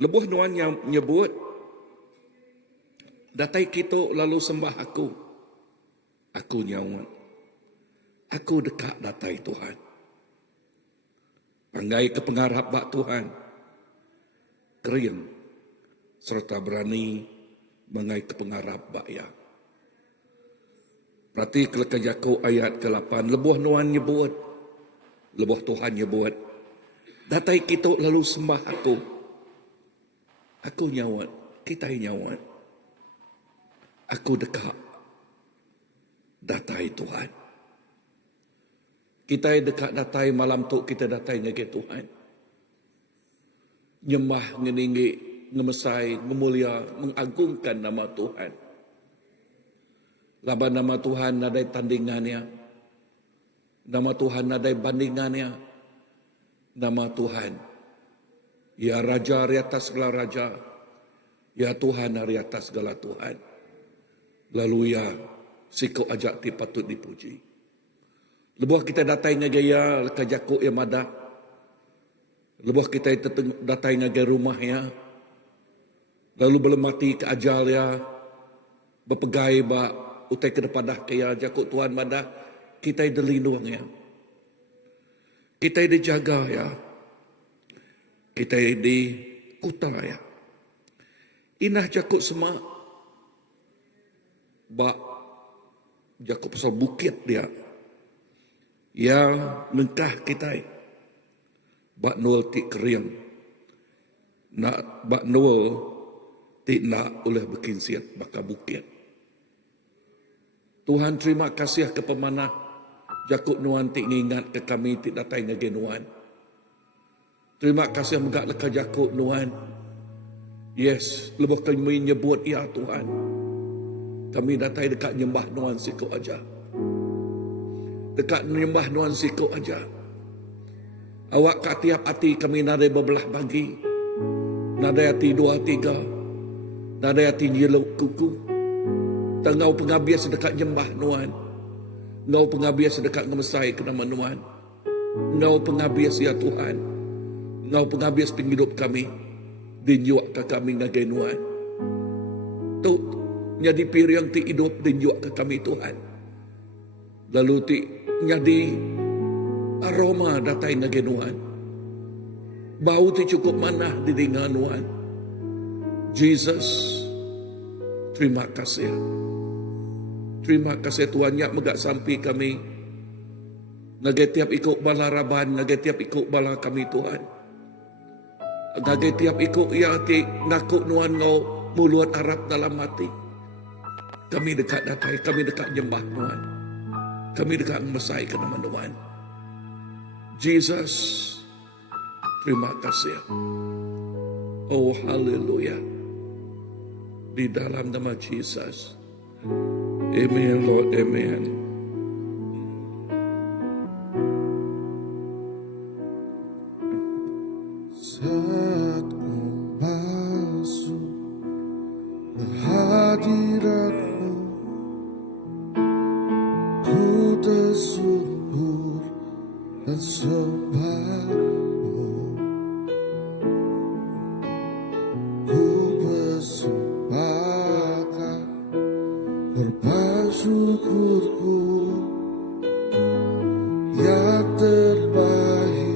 Lebuh Nuan yang menyebut, datai kita lalu sembah aku. Aku nyawa. Aku dekat datai Tuhan. Panggai ke pengarap bak Tuhan. Kering. Serta berani mengai ke pengarap bak ya. Berarti kelak Yakub ayat ke-8. Lebuh Nuan nyebut. Lebuh Tuhan nyebut. Datai kita lalu sembah aku. Aku nyawat, kita nyawat. Aku dekat datai Tuhan. Kita dekat datai malam tu kita datai ngake Tuhan. Nyembah ngeninggi, ngemesai, memulia, mengagungkan nama Tuhan. Laban nama Tuhan nadai tandingannya. Nama Tuhan nadai bandingannya. Nama Tuhan, ya Raja di atas segala Raja, ya Tuhan di atas segala Tuhan. Lalu ya, siko ajak ti patut dipuji. Lebuh kita datai ngagaya ke Yakub yang madah. Lebuh kita datai ngagaya rumah ya. Lalu belum mati ke ajal ya. Berpegai ba utai ke depan kaya Yakub Tuhan madah. Kita dilindung ya. Kita dijaga ya. Kita di kuta ya. Inah Jakub semak. Bak Jakub pasal bukit dia. Ya nengkah kita. Bak Noel ti keriang. Nak bak Noel ti nak oleh berkinsiat baka bukit. Tuhan terima kasih ke pemanah. Jakub Nuan ti ngingat ke kami ti datai ngage Nuan. Terima kasih megak leka Jakub Nuan. Yes, lebuh kami nyebut ya Tuhan. Kami datai dekat nyembah Nuan siku aja. Dekat nyembah Nuan siku aja. Awak kat tiap hati kami nadai berbelah bagi. Nadai hati 2, 3. Nadai hati nyeluk kuku. Tengau pengabia sedekat nyembah Nuan. Ngau pengabia sedekat ngemesai ke nama Nuan. Ngau pengabia ya Tuhan. Ngau penghabis penghidup kami. Dinjuak ke kami ngagai Nuan. Tu, nyadi piriang ti hidup dinjuak ke kami Tuhan. Lalu ti, nyadi aroma datai ngagai Nuan. Bau ti cukup manah di dengan Nuan. Jesus, terima kasih. Terima kasih Tuhan yang megak sampai kami. Ngagai tiap ikut bala raban, ngagai tiap ikut bala kami Tuhan. Ngagai tiap ikut ya ti nakuk Nuan ngau muluat harap dalam hati. Kami dekat datai, kami dekat nyembah Nuan. Kami dekat mesai ke nama Nuan. Jesus, terima kasih. Oh haleluya. Di dalam nama Jesus. Amen Lord, amen. Saat ku masuk ke hadiratmu, ku tersyukur dan sembahmu. Ku persembahkan korban syukurku yang terbaik.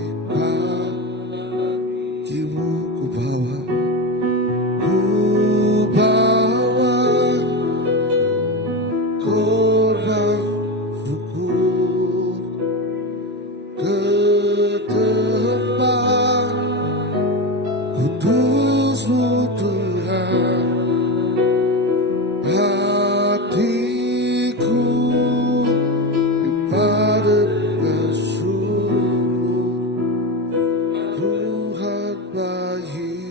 Ku bawa korban syukur ke tempat kudus-Mu Tuhan. Hatiku dipadat bersyukur, Tuhan baik.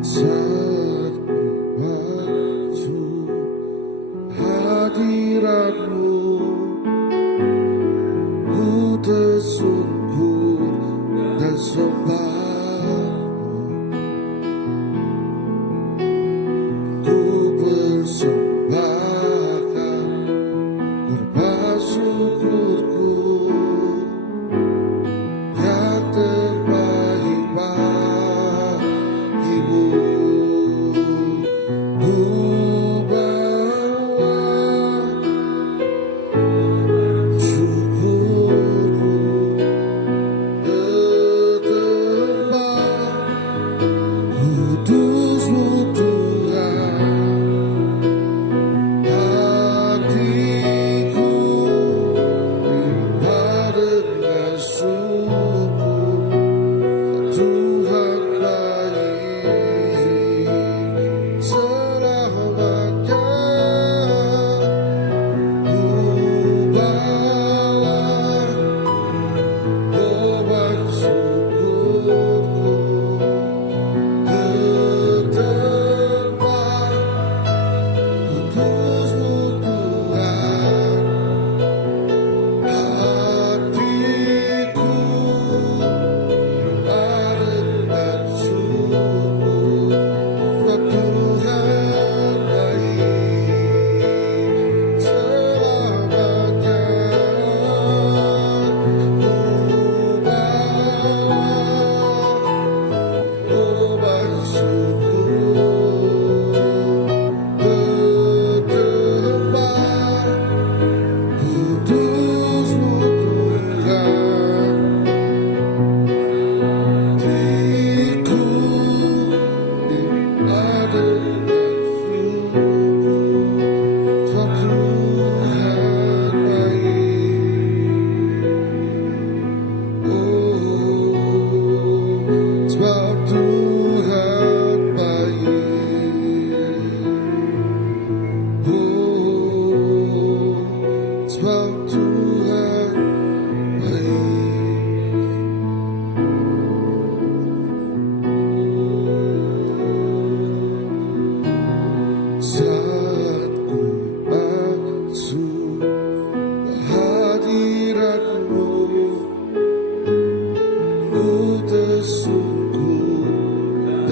Saat ku masuk hadirat-Mu, ku tersungkur dan sembah-Mu.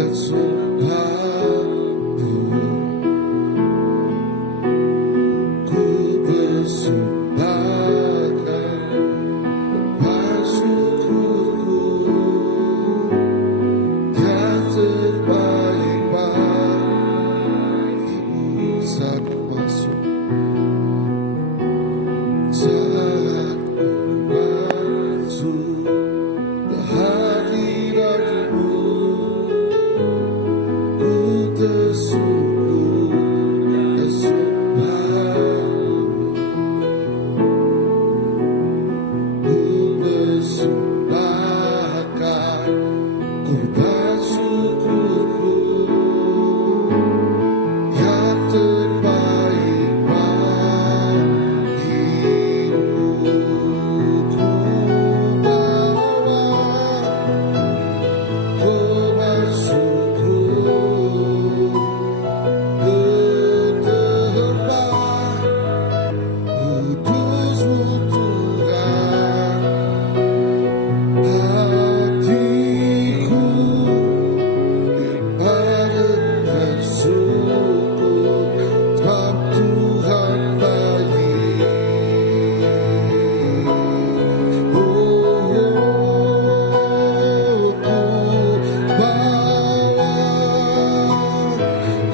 bersembahmu, ku persembahkan bersyukurku yang terbaik bagimu. Saat masuk, saat ku masuk ke hadiratmu, ku tersungkur dan sembahmu, ku persembahkan korban syukurku yang terbaik bagimu. Ku bawa korban syukur ke tempat kudus-Mu Tuhan. Hatiku bersyukur sebab Tuhan baik. Oh, ku bawa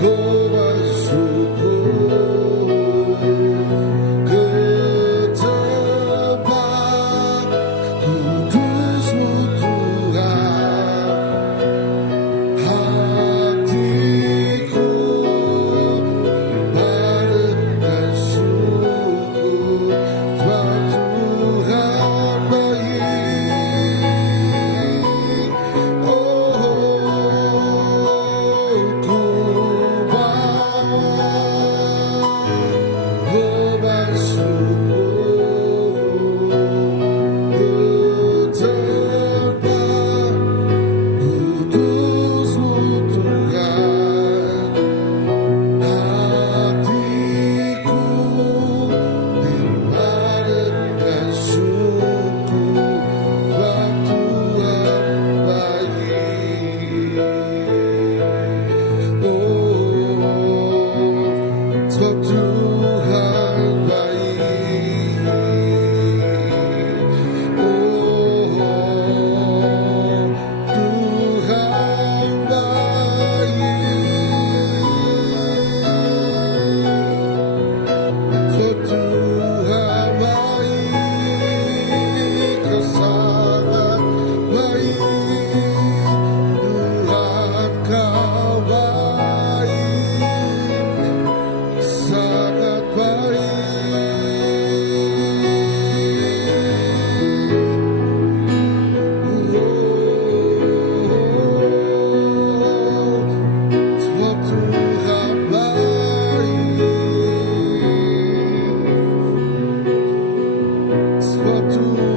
korban syukur ke tempat kudus-Mu Tuhan. Hatiku bersyukur sebab Tuhan baik. Oh, ku bawa korban syukur ke tempat kudus-Mu Tuhan. Hatiku bersyukur sebab Tuhan baik. Oh, sebab Tuhan baik. Oh, Tuhan baik. Sebab Tuhan baik, Kau sangat baik. Tuhan Kau baik, sangat baik. Sebab Tuhan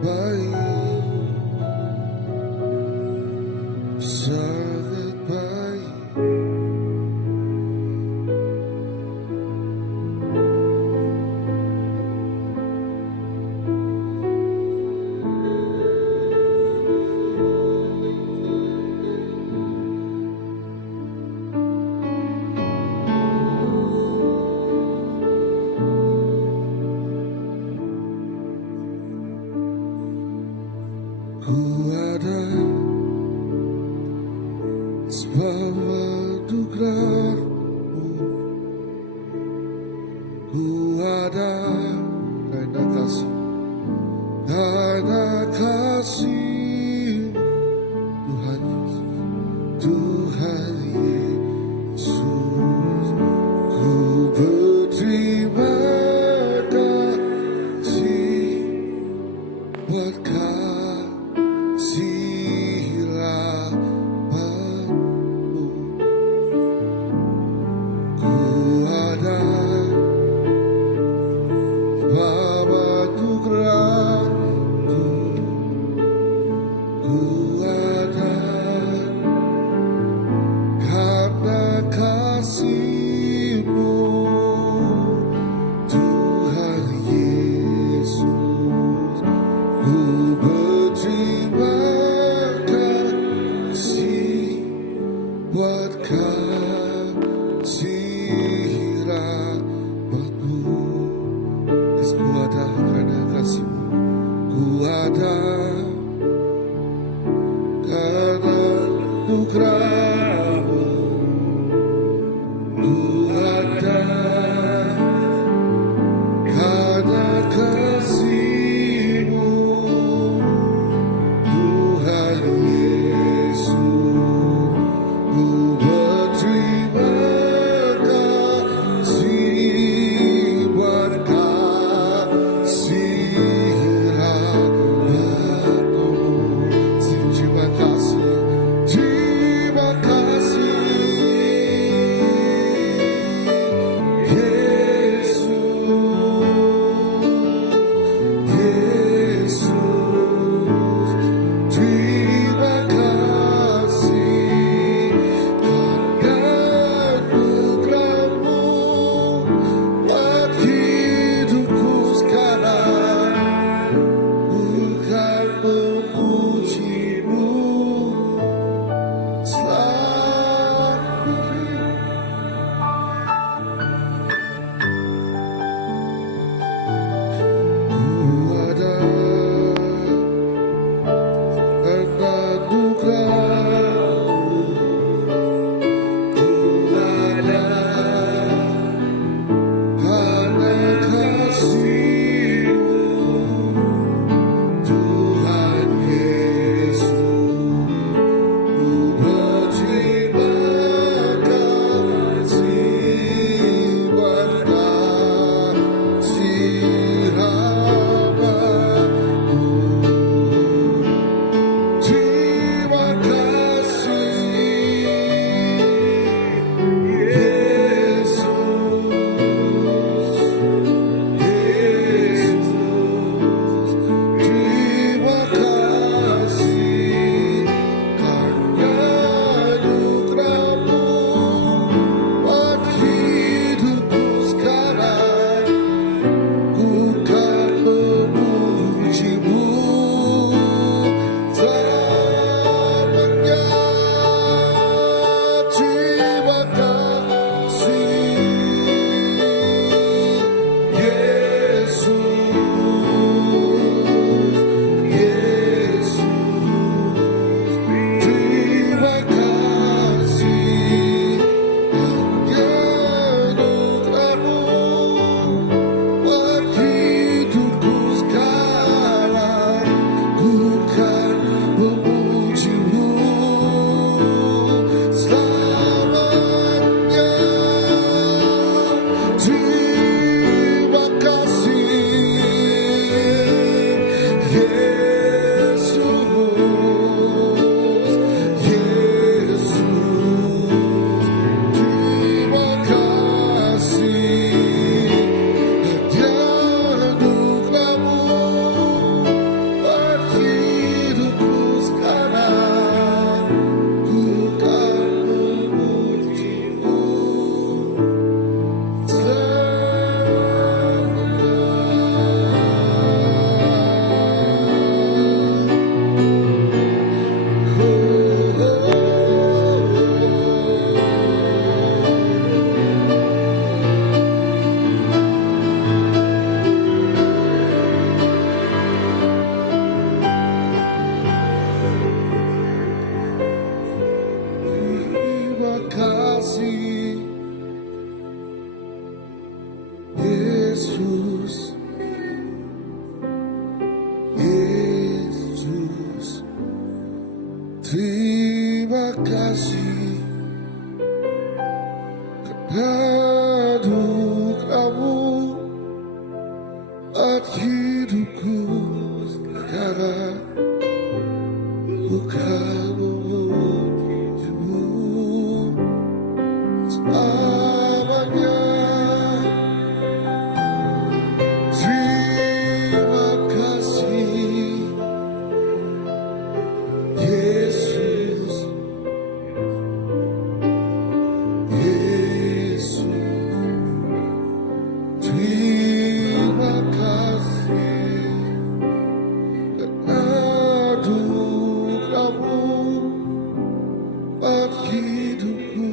baik. Sebab Tuhan ku ada sebab anugerahmu, ku ada karena kasih Tuhan Tuhan Yesus, ku berterima kasih buat kasih rahmat-Mu. Ku ada sebab anugerah-Mu, ku ada karena kasih-Mu, Tuhan Yesus, ku berterima kasih buat kasih rahmat-Mu. Yesus, ku ada karena kasih-Mu, ku ada karena anugerah-Mu, ku ada karena kasih-Mu, Tuhan Yesus, ku berterima kasih buat kasih rahmat-Mu. Terima kasih, terima kasih. kasih padu kamu buat hidupku sekarang bukan memujimu selamanya. Terima kasih Yesus, Yesus. Terima kasih anugerahmu buat hidupku.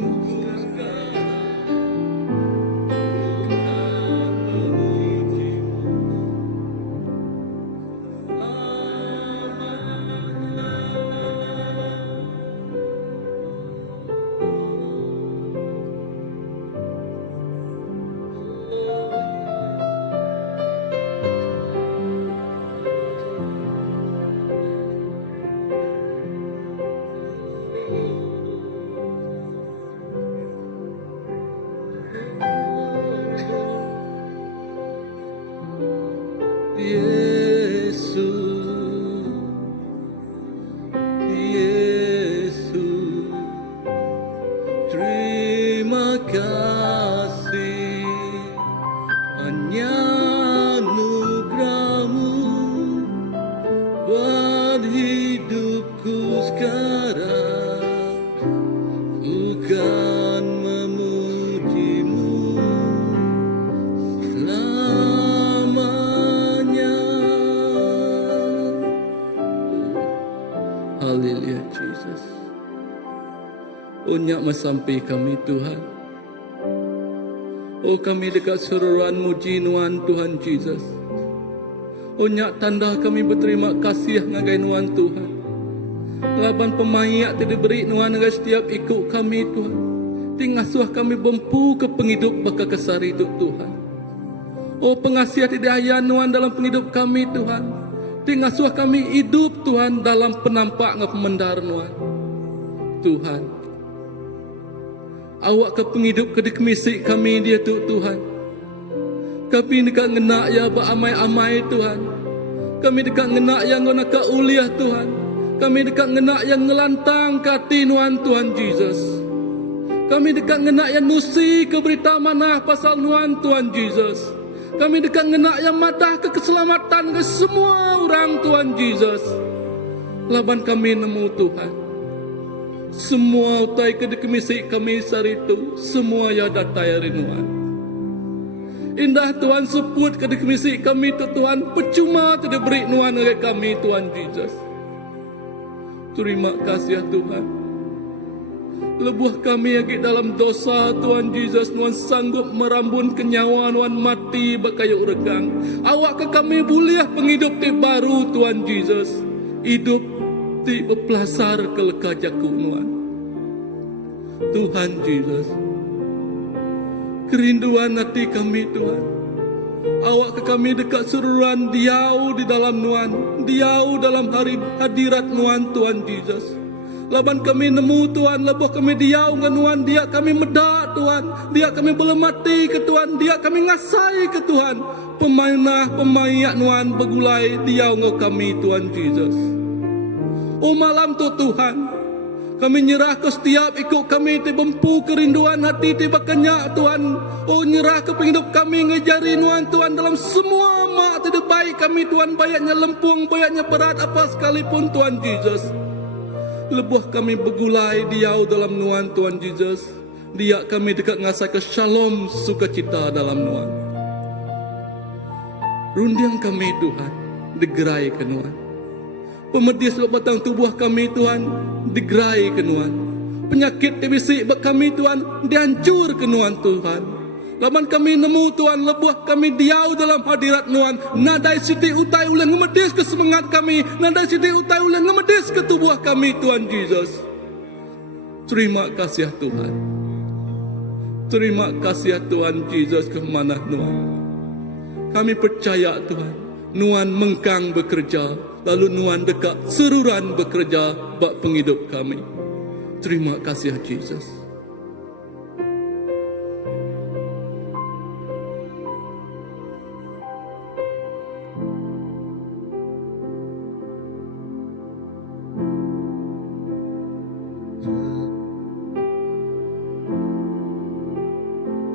Yesus, terima kasih hanya anugerahmu buat hidupku sekarang, bukan memujimu selamanya. Haleluya Jesus. Unyak masampai kami Tuhan. Oh kami dekat seruan muji nuan Tuhan Jesus. Unyak tanda kami berterima kasih ngagai nuan Tuhan. Laban pemayak tidak beri nuan ngagai setiap ikut kami Tuhan. Tingasuh kami bempu ke penghidup baka kesar hidup Tuhan. Oh pengasihat tidak ayah nuan dalam penghidup kami Tuhan. Tingasuh kami hidup Tuhan dalam penampak ngapemendar nuan Tuhan. Awak ke penghidup ke dikemisik kami dia tu Tuhan. Kami dekat ngenak ya beramai-amai Tuhan. Kami dekat ngenak yang nak ke uliah Tuhan. Kami dekat ngenak yang ngelantang kati nuan Tuhan Jesus. Kami dekat ngenak yang nusi ke berita manah pasal nuan Tuhan Jesus. Kami dekat ngenak yang madah ke keselamatan ke semua orang Tuhan Jesus. Laban kami nemu Tuhan. Semua utai ke dikemisik kami sari itu, semua ya datai rinuan. Indah Tuhan sebut ke dikemisik kami itu Tuhan, percuma tidak beri nuan oleh kami Tuhan Jesus. Terima kasih ya Tuhan. Lebuh kami lagi dalam dosa Tuhan Jesus, nuan sanggup merambun ke nyawa nuan mati bakayuk regang. Awak ke kami buliah penghidup ti baru Tuhan Jesus. Hidup ti bepelasar ke leka jaku nuan. Tuhan Jesus, kerinduan hati kami Tuhan. Awak ke kami dekat seruan diau di dalam nuan, diau dalam hari hadirat nuan Tuhan Jesus. Laban kami nemu Tuhan, lebuh kami diau dengan nuan, dia kami medak Tuhan, dia kami boleh mati ke Tuhan, dia kami ngasai ke Tuhan. Pemainah pemayak nuan begulai diau ngau kami Tuhan Jesus. Oh malam tu Tuhan, kami nyerah ke setiap ikut kami ti bempu kerinduan hati ti bakanyak Tuhan. Oh nyerah ke penghidup kami ngejari nuan Tuhan dalam semua mak ti baik kami Tuhan, bayaknya lempung, bayaknya berat apa sekalipun Tuhan Jesus. Lebuh kami begulai diau dalam nuan Tuhan Jesus. Dia kami dekat ngasai ke shalom sukacita dalam nuan. Rundiang kami Tuhan, digerai ke nuan. Pemedis batang tubuh kami Tuhan, digerai ke nuan. Penyakit tibisi bak kami Tuhan, dihancur ke nuan Tuhan. Laman kami nemu Tuhan, lebuh kami diau dalam hadirat nuan. Nadai siti utai ulang ngemedis ke semangat kami. Nadai siti utai ulang ngemedis ke tubuh kami Tuhan Jesus. Terima kasih Tuhan. Terima kasih Tuhan Jesus ke mana nuan. Kami percaya Tuhan, nuan mengkang bekerja, lalu nuan dekat seruran bekerja bak penghidup kami. Terima kasih ya Jesus.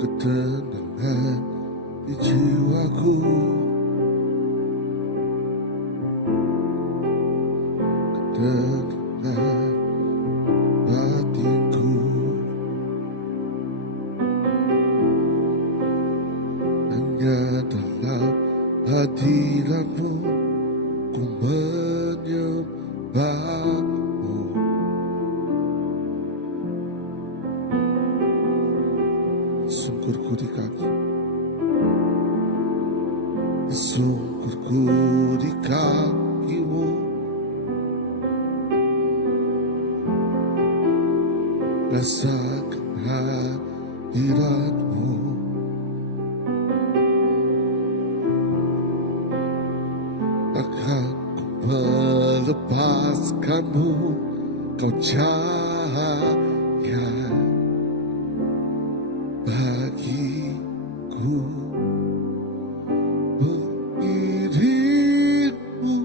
Ketenangan di jiwaku, ketenangan batinku, hanya dalam hadiratmu ku menyembahmu. Sungkurku di kaki, sungkurku di kakimu, rasakan hadiratmu. Takkan ku melepaskanmu, kau cahaya bagiku. Mengiringmu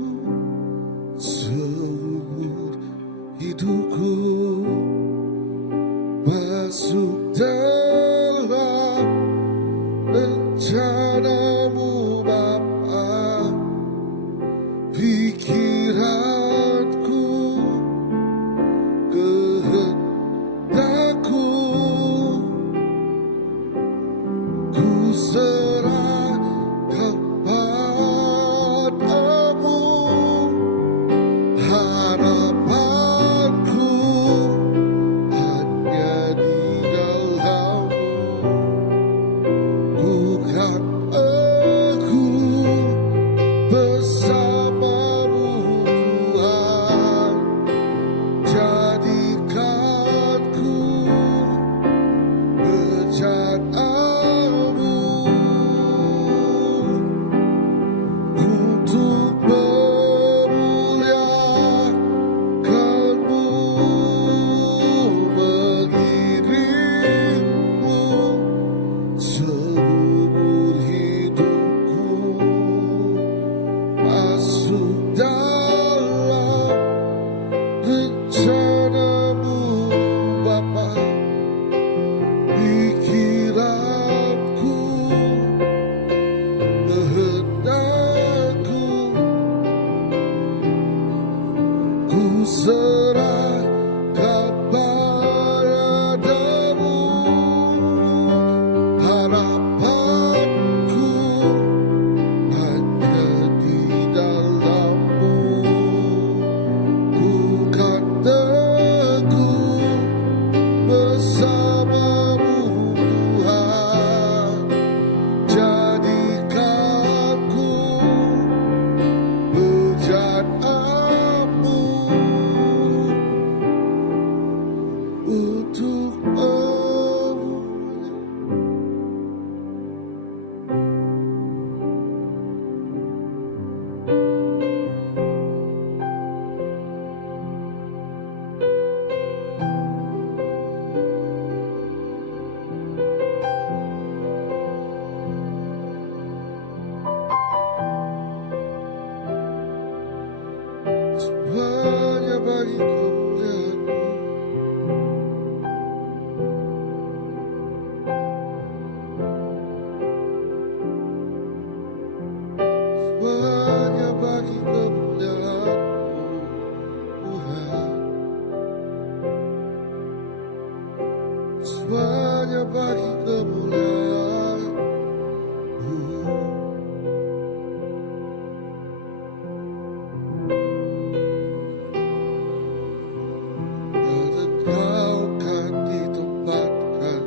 seumur hidupku, masuk dalam rencanamu Bapa. Pikiranku, kehendakku, ku serahkan padamu. Harapanku hanya di dalammu, bukan aku bersamamu Tuhan. Jadikanku rencanamu untuk memuliakanmu, mengiringmu seumur hidupku, masuk dalam rencanamu Bapa. Pikiranku, kehendakku, ku serahkan padamu. Harapanku hanya di dalammu, bukan teguh bersamamu Tuhan. Jadikanku bejanamu untuk semuanya bagi kemuliaan-Mu. Semuanya bagi kemuliaan-Mu Tuhan. Semuanya bagi kemuliaan-Mu. Dan Engkau kan ditempatkan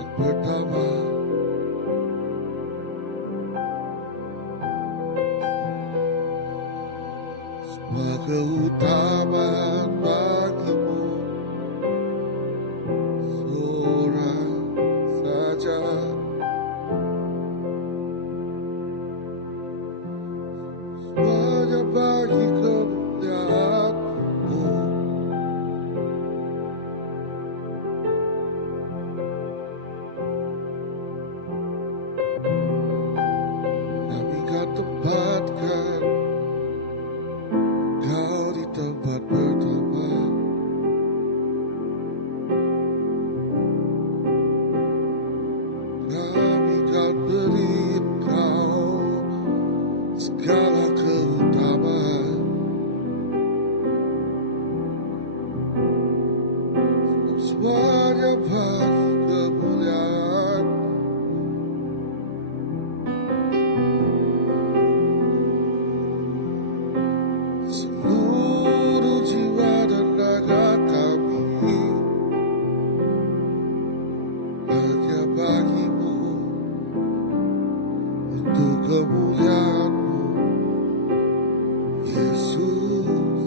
yang pertama. Semua keutamaan bagimu seorang saja. semuanya bagi kemuliaan-Mu. Kami kan tempatkan Kau di tempat pertama. Kami kan beri Kau segala keutamaan. Sebab semuanya bagi kemuliaan. Seluruh jiwa dan raga kami hanya bagi-Mu, untuk kemuliaan-Mu, Yesus.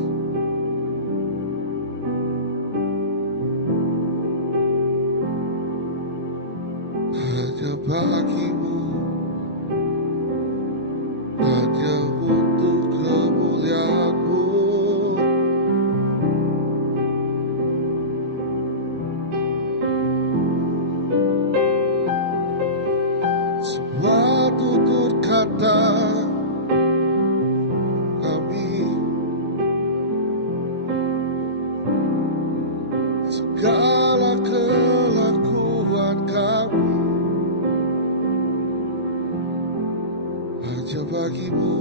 Hanya bagi-Mu, hanya untuk kemuliaan-Mu. Semua tutur kata kami, segala kelakuan kami hanya bagi-Mu,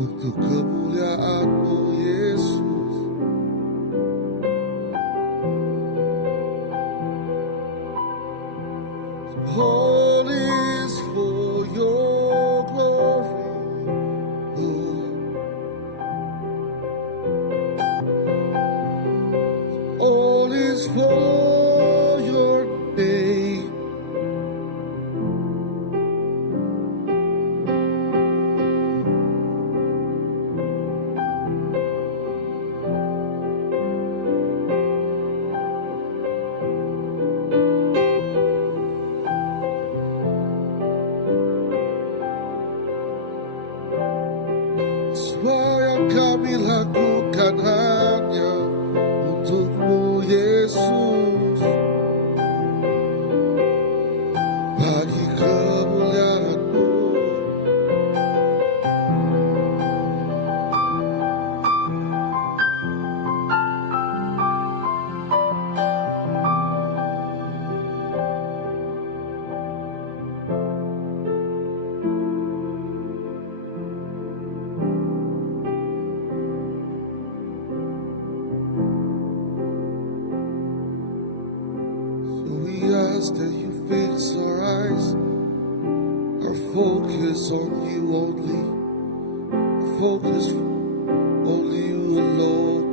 untuk kemuliaan-Mu, Yesus. All is for Your glory, Lord. All is for Your name. Semua yang kami lakukan hanya untuk-Mu, Yesus, bagi kemuliaan-Mu. So we ask that You fix our eyes, our focus on You only, our focus on You alone.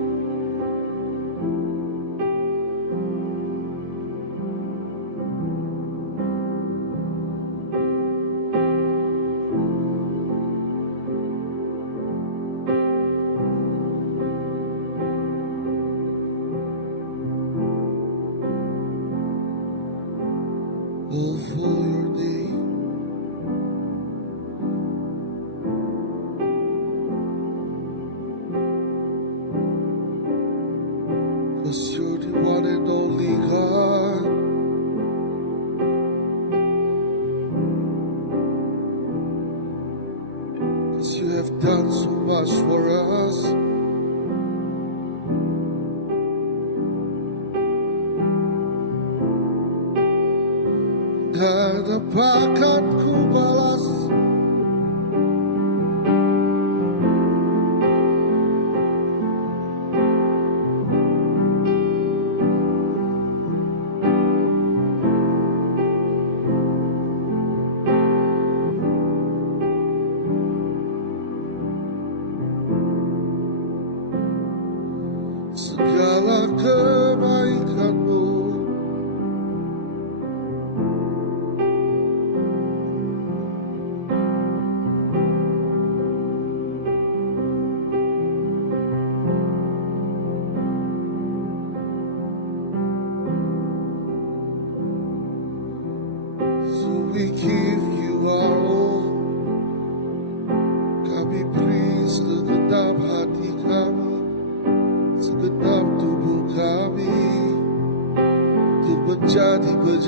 All for Your name. Cause You're the one and only God. Cause You have done so much for us. Tak dapat ku balas segala kebaikan-Mu.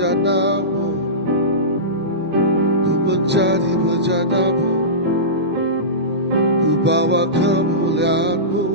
bencanamu, ku menjadi bencanamu, ku bawa kemuliaanmu.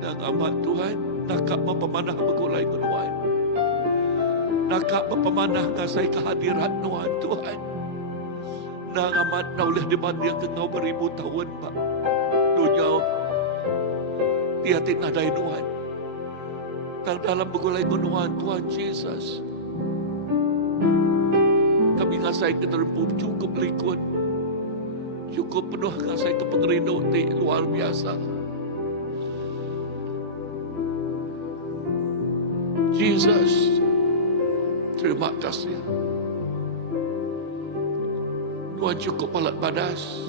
Nang amat Tuhan, nakak mapamanah magulay ko Tuhan. Nakak mapamanah ngasay kehadiran Tuhan Tuhan. Nang amat na ulah dibanding ke ngau beribu tahun Pak. Dunia tiatin nadai Tuhan. Tang dalam magulay ko Tuhan, Tuhan Jesus. Kami ngasay keterpu cukup likun. Cukup penuh ngasay kepengerindo ti luar biasa. Jesus, terima kasih. Tuhan cukup palat badas.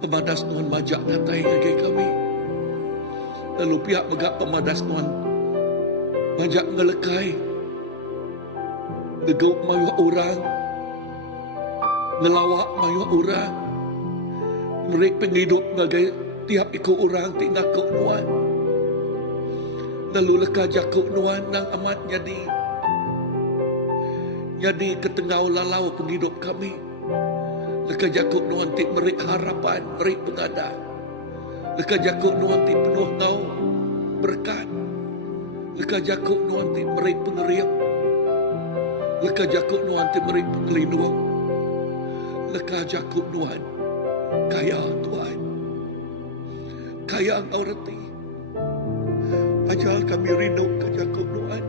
Pemadas Tuhan majak natai lagi kami. Lalu pihak megak pemadas Tuhan majak ngelekai. Neguk mayu orang. Ngelawak mayu orang. Merik penghidup bagai tiap ikut orang tinggal ke Tuhan. Lalu leka jakuk nuan nang amat jadi ketengau lalau penghidup kami. Leka jakuk nuan ti merik harapan, merik pengada. Leka jakuk nuan ti penuh ngau berkat. Leka jakuk nuan ti merik pengeriap. Leka jakuk nuan ti merik pengelindung. Leka jakuk nuan kaya Tuhan. Kaya engkau reti. Ajal kami rindu ke Jakub Tuhan.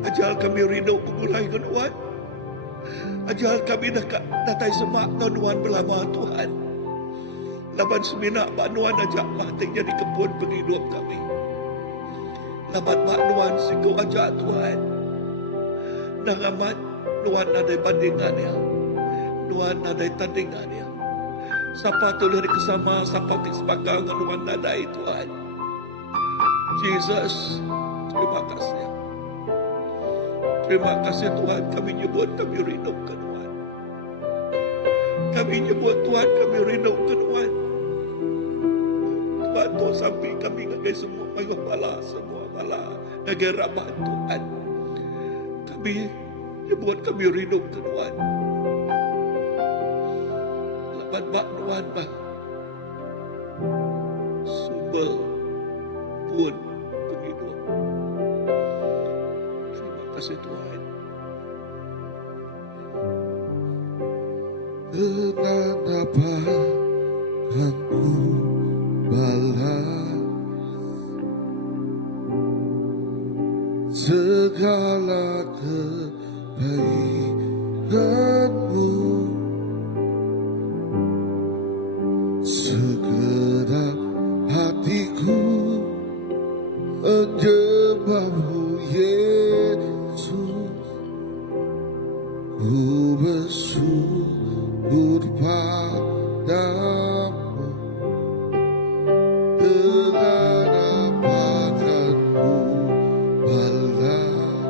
Ajal kami rindu pengulai ke Tuhan. Ajal kami datai semak ke Tuhan belama Tuhan. Laban seminak Pak Tuhan ajak mati jadi kebun penghidup kami. Laban Pak Tuhan siku ajak Tuhan. Nang amat Tuhan ada bandingannya. Tuhan ada tandingannya. Siapa tulis kesama, siapa tik sepagang Tuhan ada Tuhan. Jesus, terima kasih. Terima kasih Tuhan, kami nyebut, kami rindu ke Tuhan. Kami nyebut Tuhan, kami rindu ke Tuhan. Tuhan tu sampai kami ngagai semua mayuh bala, semua bala. Ngagai ramah Tuhan. Kami nyebut, kami rindu ke Tuhan. Lapan bak Tuhan bah. Sumber pun penghidup. Terima kasih Tuhan. Dengan apa kan ku balas segala kebaikanmu, segenap hatiku menyembahmu Yesus, ku bersyukur padamu. Dengan apa kan ku balas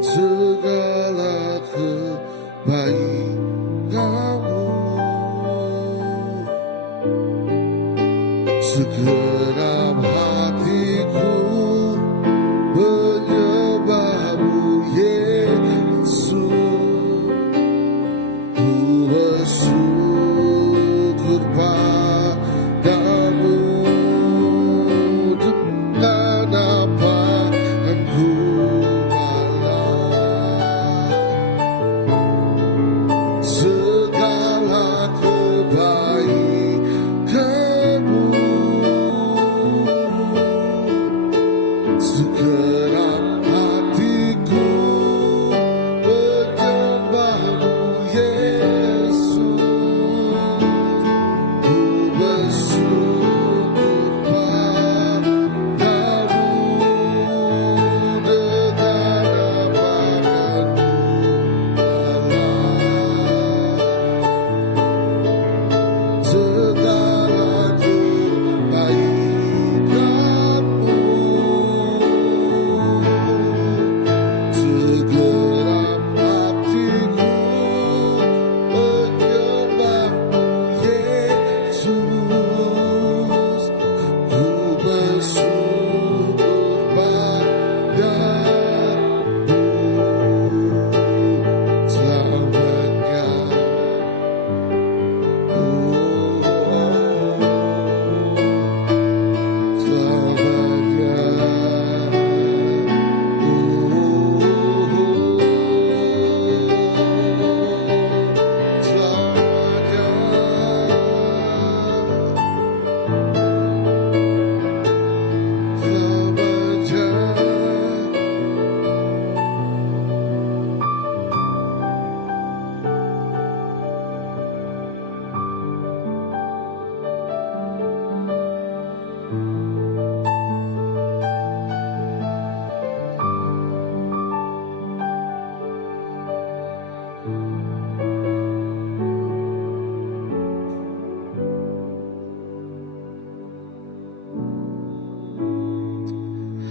segala kebaikanmu, segenap hatiku menyembahmu Yesus, ku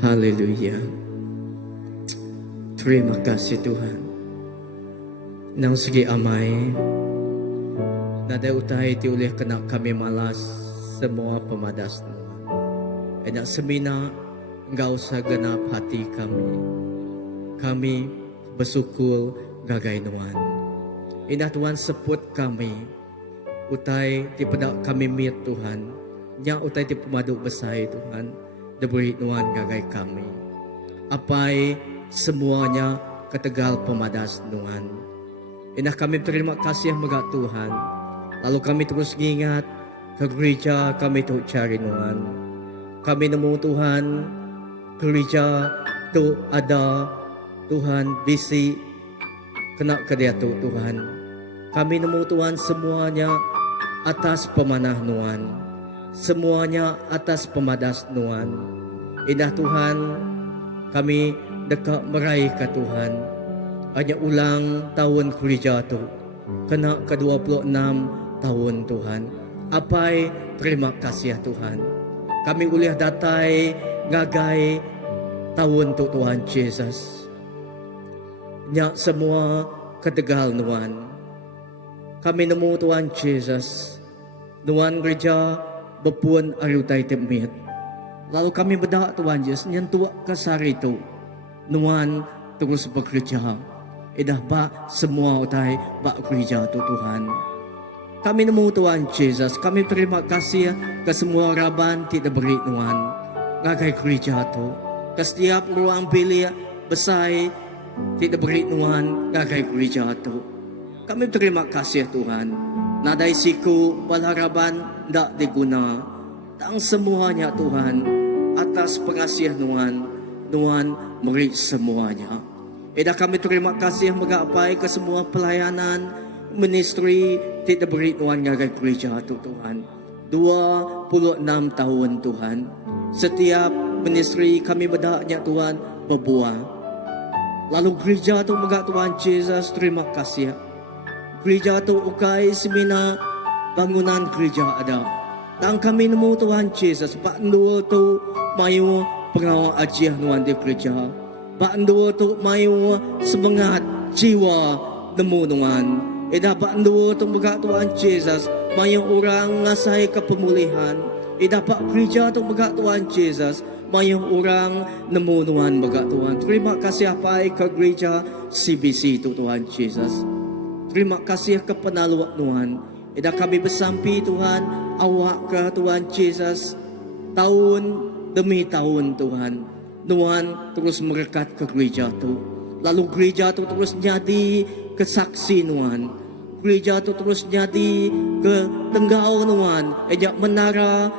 Haleluya. Terima kasih Tuhan. Nang sige amay, nadautay ti ulih kena kami malas semua pemadas Tuhan. Enak semina engkau sa ganap hati kami. Kami besukul gagay nuan. Ina Tuhan seput kami. Utay ti pedak kami mir Tuhan. Nya utay ti pemaduk besay Tuhan. Deberi nuan gagay kami. Apai semuanya ketegal pemadas nuan. Ina kami terima kasih maga Tuhan. Lalu kami terus ingat ke gereja kami tu cari nuan. Kami nemu Tuhan gereja tu ada Tuhan bisi kena ke dia tu Tuhan. Kami nemu Tuhan semuanya atas pemanah nuan. Semuanya atas pemadas nuan. Indah Tuhan, kami dekat meraih ke Tuhan. Hanya ulang tahun gereja tu. Kena ke 26 tahun Tuhan. Apai terima kasih ya Tuhan. Kami uliah datai ngagai tahun tu Tuhan Yesus. Nyak semua ketegal nuan. Kami nemu Tuhan Yesus. Nuan gereja bepuan arutai temit. Lalu kami bedak Tuhan Yesus nyentuh kesari itu. Nuan terus bekerja. Idah bak semua utai bak gereja tu Tuhan. Kami nemu Tuhan Yesus. Kami terima kasih ke semua raban tidak beri Nuan. Ngagai gereja tu. Ke setiap ruang bilik besai tidak beri Nuan ngagai gereja tu. Kami terima kasih Tuhan. Nadai siku balharaban ndak diguna. Tang semuanya Tuhan atas pengasihan Nuan. Nuan beri semuanya. Eda kami terima kasih mengapai ke semua pelayanan ministry tidak beri Tuhan ngagai gereja tu Tuhan. 26 tahun Tuhan. Setiap ministry kami bedaknya Tuhan berbuah. Lalu gereja tu megak Tuhan Yesus terima kasih. Gereja tu ukai semina bangunan gereja ada. Dan kami nemu Tuhan Yesus. Pak Ndua tu mayu pengawal ajiah Tuhan di gereja. Pak Ndua tu mayu semangat jiwa nemu Tuhan. Ida Pak Ndua tu megak Tuhan Yesus. Mayu orang ngasai kepemulihan. Ida Pak gereja tu megak Tuhan Yesus. Mayu orang nemu Tuhan megak Tuhan. Terima kasih apa ke gereja CBC tu Tuhan Yesus. Terima kasih ke penaluak Tuhan. Ida kami bersampi Tuhan. Awak ke Tuhan Yesus. Tahun demi tahun Tuhan. Tuhan terus merekat ke gereja tu. Lalu gereja tu terus jadi kesaksi Tuhan. Gereja tu terus jadi ke tenggau Tuhan. Ejak menara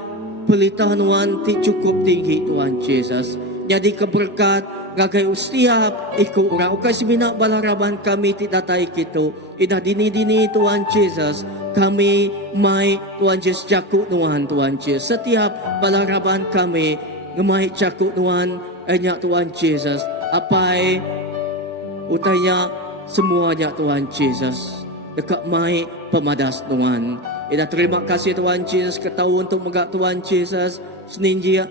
pelita Tuhan ti cukup tinggi Tuhan Yesus. Jadi keberkat gagai setiap ikut orang. Ukai semina balaraban kami tidak datai kita. Idah dini-dini Tuhan Yesus. Kami mai Tuhan Yesus jakuk Tuhan Yesus. Setiap balaraban kami ngemai jakuk Tuhan. Enyak Tuhan Yesus. Apai utaya semuanya Tuhan Yesus. Dekat mai pemadas Tuhan. Idah terima kasih Tuhan Yesus. Ketahu untuk megak Tuhan Yesus. Seninjia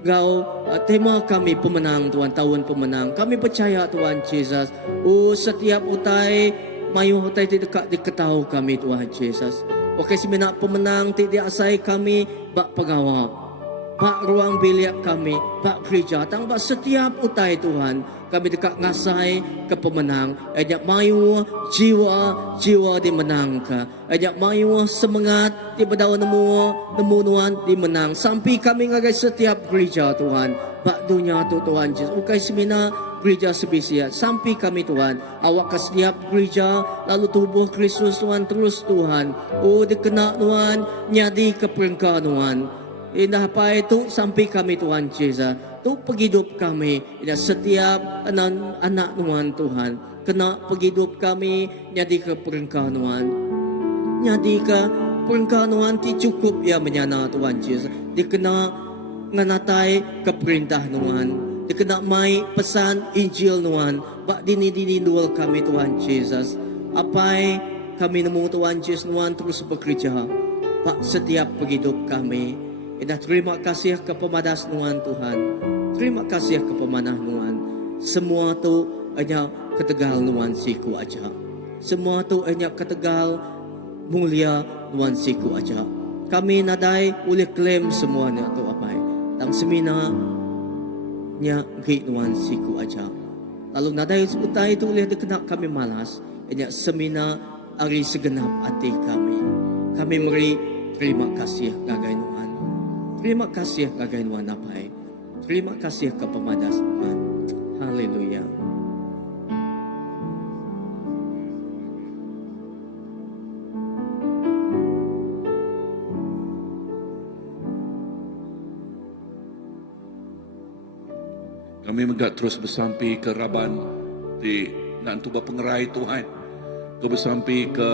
Gau tema kami pemenang Tuhan, tahun pemenang. Kami percaya Tuhan Yesus. Oh setiap utai mayu utai tidak diketahui kami Tuhan Yesus. Oke semena pemenang tidak asai kami bak pegawai. Bak ruang bilik kami, bak gereja, tang bak setiap utai Tuhan. Kami dekat ngasai ke pemenang. Ajak mayu jiwa dimenangkan. Ajak mayu semangat di berdawa nemu Tuhan dimenang. Sampai kami ngagai setiap gereja Tuhan. Bak dunia tu Tuhan Yesus. Ukai semina gereja sebisiat. Sampai kami Tuhan. Awak ke setiap gereja. Lalu tubuh Kristus Tuhan terus Tuhan. Oh dikena Tuhan. Nyadi ke perengkah Tuhan. Indah apa itu sampai kami Tuhan Yesus. Tu penghidup kami. Indah setiap anak Tuhan Tuhan. Kena penghidup kami. Nyadi ke perengkah Tuhan. Nyadi ke perengkah Tuhan. Ti cukup ya menyana Tuhan Yesus. Dikena nganatai ke perintah Tuhan. Dikena mai pesan Injil Tuhan. Bak dini-dini dual kami Tuhan Yesus. Apai kami nemu Tuhan Yesus Tuhan terus bekerja. Bak setiap penghidup kami. Indah terima kasih ke pemadas Tuhan Tuhan. Terima kasih ke pemanah Nuan. Semua tu hanya ketegal Nuan siku aja. Semua tu hanya ketegal mulia Nuan siku aja. Kami nadai boleh klaim semuanya tu apa? Tang semina nya ngi Nuan siku aja. Lalu nadai utai itu boleh dikenak kami malas. Hanya semina ari segenap hati kami. Kami beri terima kasih gagai Nuan. Terima kasih gagai Nuan apa? Terima kasih ke pemadas Tuhan. Haleluya. Kami megak terus bersampi ke Raban di nantu pengerai Tuhan. Kau bersampi ke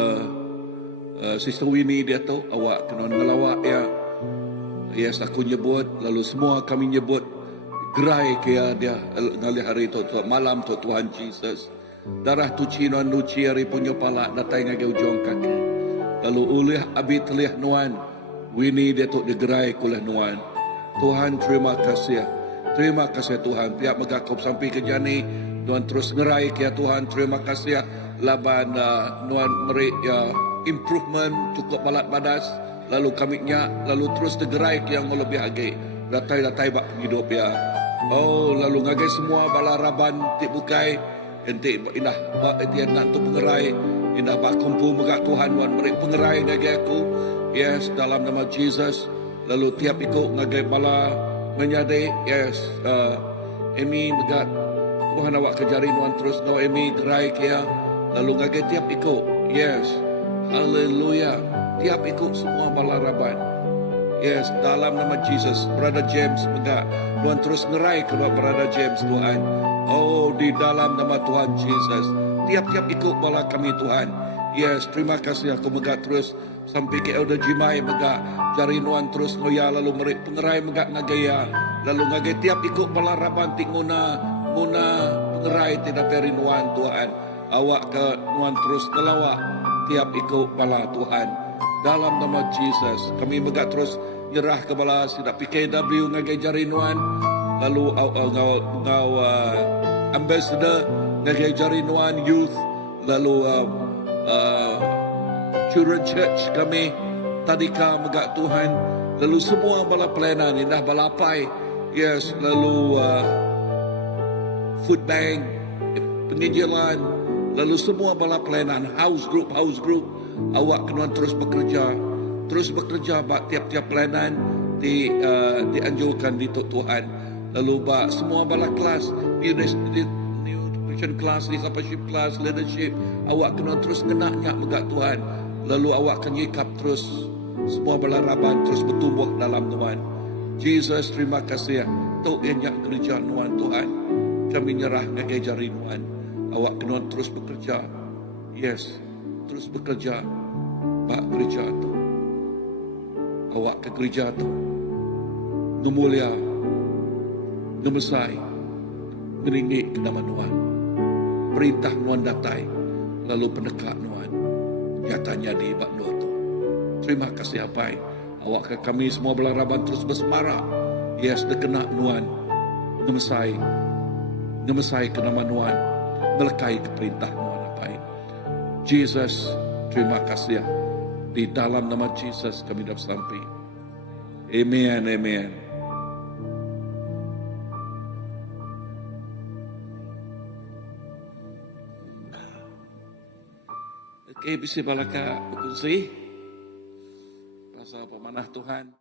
Sister Winnie dia tu awak kena ngelawak ya. Yes, aku nyebut lalu semua kami nyebut gerai kia dia ngali hari tu malam tu Tuhan Jesus. Darah tu cinuan nuci hari punya pala datai ngage ujung kaki. Lalu ulih abi telih Nuan. Winnie dia tu digerai kulah Nuan. Tuhan terima kasih. Terima kasih Tuhan. Pihak megakop sampai ke jani. Nuan terus ngerai kia Tuhan. Terima kasih. Laban Nuan meri improvement cukup balat badas. Lalu kami nyak. Lalu terus digerai yang lebih agi. Datai-datai bak hidup ya. Oh, lalu ngagai semua bala Raban tik bukai. Enti indah bak etian nak tu pengerai. Indah bak kumpul megak Tuhan Nuan meri pengerai ngagai aku. Yes, dalam nama Jesus. Lalu tiap ikut ngagai bala menyadai, yes, Emi megat Tuhan awak kejari Nuan terus no Emi gerai kia. Lalu ngagai tiap ikut, yes, haleluya. Tiap ikut semua bala Raban. Yes, dalam nama Jesus. Brother James megat Tuhan terus ngerai kedua Brother James Tuhan. Oh, di dalam nama Tuhan Jesus. Tiap-tiap ikut bala kami Tuhan. Yes, terima kasih aku megat terus sampai ke Elder Jimai megat jari Nuan terus ngoya lalu merik pengerai megat ngagaya lalu ngagai tiap ikut bala Raban tik nguna pengerai tidak peri Nuan Tuhan awak ke Nuan terus ngelawak tiap ikut bala Tuhan dalam nama Jesus kami megat terus nyerah ke bala sidak PKW ngagai jari Nuan lalu ngau ambassador ngagai jari Nuan youth lalu Children Church kami tadika megak Tuhan lalu semua bala pelayanan indah balapai yes lalu food bank penginjilan lalu semua bala pelayanan house group awak kena terus bekerja bak tiap-tiap pelayanan dianjurkan di Tuhan lalu bak semua bala kelas class, discipleship class, leadership awak kena terus ngenaknya megak Tuhan lalu awak akan nyikap terus semua bala Raban terus bertumbuh dalam Tuhan Jesus terima kasih tu enyak gereja Tuhan Tuhan kami nyerah ngagai jari Tuhan awak kena terus bekerja yes terus bekerja bak gereja tu awak ke gereja tu numulia numesai meringgi ke nama Tuhan perintah Nuan datai lalu pendekat Nuan nyatanya di bak dua tu terima kasih apai awak ke kami semua bala Raban terus bersemara yes dekena Nuan ngemesai ke nama Nuan melekai ke perintah Nuan apai Jesus terima kasih di dalam nama Jesus kami dapat sampai amen. Okay, bisa balaka berkongsi pasal pemanah Tuhan.